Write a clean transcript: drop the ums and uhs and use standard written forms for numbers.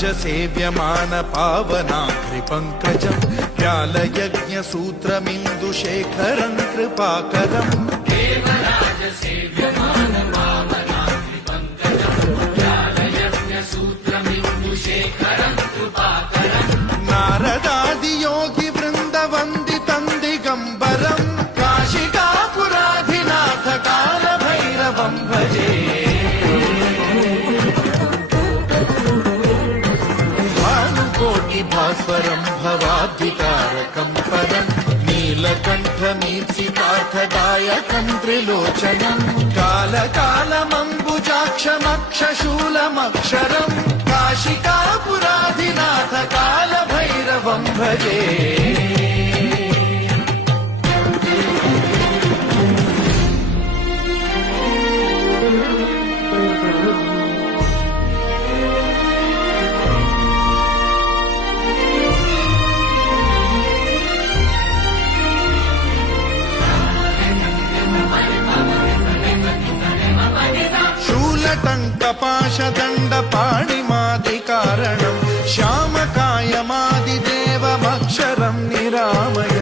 सेव्यमान पावनाग्रिपङ्कजम् व्यालयज्ञसूत्रमिन्दुशेखरं कृपाकरम् नारदादियोगि वृन्दवन्दितं दिगम्बरम् काशिकापुराधिनाथ कालभैरवं भजे भास्वरं भवाद्वितारकं परं नीलकण्ठमीप्सितार्थदायकं त्रिलोचनं कालकालमम्बुजाक्षमक्षशूलमक्षरं काशिकापुराधिनाथ कालभैरवं भजे शूलटङ्कपाशदण्डपाणि